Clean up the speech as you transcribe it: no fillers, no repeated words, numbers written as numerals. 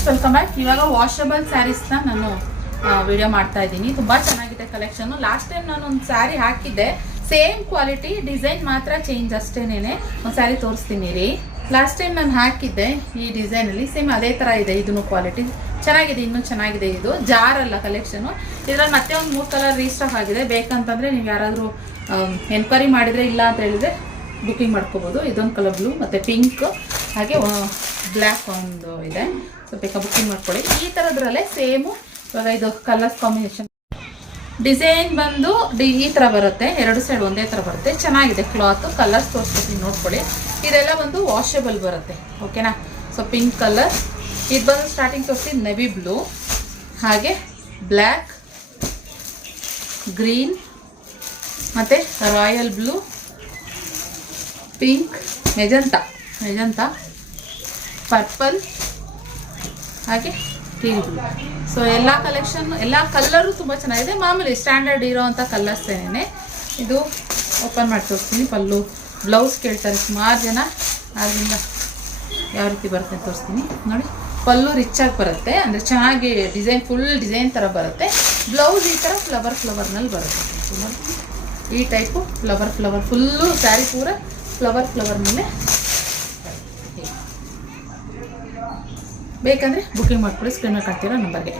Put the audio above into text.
Friends, welcome back. ಇವಾಗ washable ಸ್ಯಾರೀಸ್ನ ನಾನು video ಮಾಡ್ತಾ ಇದ್ದೀನಿ. ತುಂಬ ಚೆನ್ನಾಗಿದೆ ಕಲೆಕ್ಷನ್. ಲಾಸ್ಟ್ ಟೈಮ್ ನಾನು ಒಂದು ಸ್ಯಾರಿ ಹಾಕಿದ್ದೆ, ಸೇಮ್ ಕ್ವಾಲಿಟಿ, ಡಿಸೈನ್ ಮಾತ್ರ ಚೇಂಜ್ ಅಷ್ಟೇನೆ. ಒಂದು ಸ್ಯಾರಿ ತೋರಿಸ್ತೀನಿ ರೀ. ಲಾಸ್ಟ್ ಟೈಮ್ ನಾನು ಹಾಕಿದ್ದೆ ಈ ಡಿಸೈನಲ್ಲಿ, ಸೇಮ್ ಅದೇ ಥರ ಇದೆ. ಇದನ್ನು ಕ್ವಾಲಿಟಿ ಚೆನ್ನಾಗಿದೆ, ಇನ್ನೂ ಚೆನ್ನಾಗಿದೆ. ಇದು ಜಾರಲ್ಲ ಕಲೆಕ್ಷನು. ಇದರಲ್ಲಿ ಮತ್ತೆ ಒಂದು 3 ಕಲರ್ ರೀಸ್ಟಾಕ್ ಆಗಿದೆ. ಬೇಕಂತಂದರೆ ನೀವು ಯಾರಾದರೂ ಎನ್ಕ್ವೈರಿ ಮಾಡಿದರೆ, ಇಲ್ಲ ಅಂತ ಹೇಳಿದರೆ ಬುಕ್ಕಿಂಗ್ ಮಾಡ್ಕೋಬೋದು. ಇದೊಂದು ಕಲರ್ ಬ್ಲೂ ಮತ್ತು ಪಿಂಕ್, ಹಾಗೆ ಬ್ಲ್ಯಾಕ್ ಒಂದು ಇದೆ. ಸೊ ಬೇಕಾ ಬುಕ್ಕಿಂಗ್ ಮಾಡ್ಕೊಳ್ಳಿ. ಈ ಥರದ್ರಲ್ಲೇ ಸೇಮು ಇವಾಗ ಇದು ಕಲರ್ಸ್ ಕಾಂಬಿನೇಷನ್ ಡಿಸೈನ್ ಬಂದು ಈ ಥರ ಬರುತ್ತೆ. 2 ಸೈಡ್ ಒಂದೇ ಥರ ಬರುತ್ತೆ. ಚೆನ್ನಾಗಿದೆ ಕ್ಲಾತು. ಕಲರ್ಸ್ ತೋರಿಸ್ತೀನಿ ನೋಡ್ಕೊಳ್ಳಿ. ಇದೆಲ್ಲ ಬಂದು ವಾಷಬಲ್ ಬರುತ್ತೆ, ಓಕೆನಾ. ಸೊ ಪಿಂಕ್ ಕಲರ್, ಇದು ಬಂದು ಸ್ಟಾರ್ಟಿಂಗ್ ತೋರಿಸ್ತೀನಿ ನೆವಿ ಬ್ಲೂ, ಹಾಗೆ ಬ್ಲ್ಯಾಕ್, ಗ್ರೀನ್ ಮತ್ತು royal blue, pink, magenta, purple, ಹಾಗೆ ಟೀಲ್ ಬ್ಲೂ. ಸೊ ಎಲ್ಲ ಕಲೆಕ್ಷನ್, ಎಲ್ಲ ಕಲರು ತುಂಬ ಚೆನ್ನಾಗಿದೆ. ಮಾಮೂಲಿ ಸ್ಟ್ಯಾಂಡರ್ಡ್ ಇರೋವಂಥ ಕಲರ್ಸೇನೆ. ಇದು ಓಪನ್ ಮಾಡಿ ತೋರಿಸ್ತೀನಿ. ಪಲ್ಲು ಬ್ಲೌಸ್ ಕೇಳ್ತಾರೆ ಸುಮಾರು ಜನ, ಆದ್ದರಿಂದ ಯಾವ ರೀತಿ ಬರುತ್ತೆ ಅಂತ ತೋರಿಸ್ತೀನಿ ನೋಡಿ. ಪಲ್ಲು ರಿಚಾಗಿ ಬರುತ್ತೆ, ಅಂದರೆ ಚೆನ್ನಾಗಿ ಡಿಸೈನ್, ಫುಲ್ ಡಿಸೈನ್ ಥರ ಬರುತ್ತೆ. ಬ್ಲೌಸ್ ಈ ಥರ ಫ್ಲವರ್ನಲ್ಲಿ ಬರುತ್ತೆ ನೋಡಿ. ಈ ಟೈಪು ಫ್ಲವರ್ ಫುಲ್ಲು ಸ್ಯಾರಿ ಪೂರ ಫ್ಲವರ್ ಮೇಲೆ. ಬೇಕಂದರೆ ಬುಕ್ಕಿಂಗ್ ಮಾಡ್ಕೊಳ್ಳಿ. ಸ್ಕ್ರೀನ್ ಮೇಲೆ ಕಾಣ್ತಿರೋ ನಂಬರ್ಗೆ.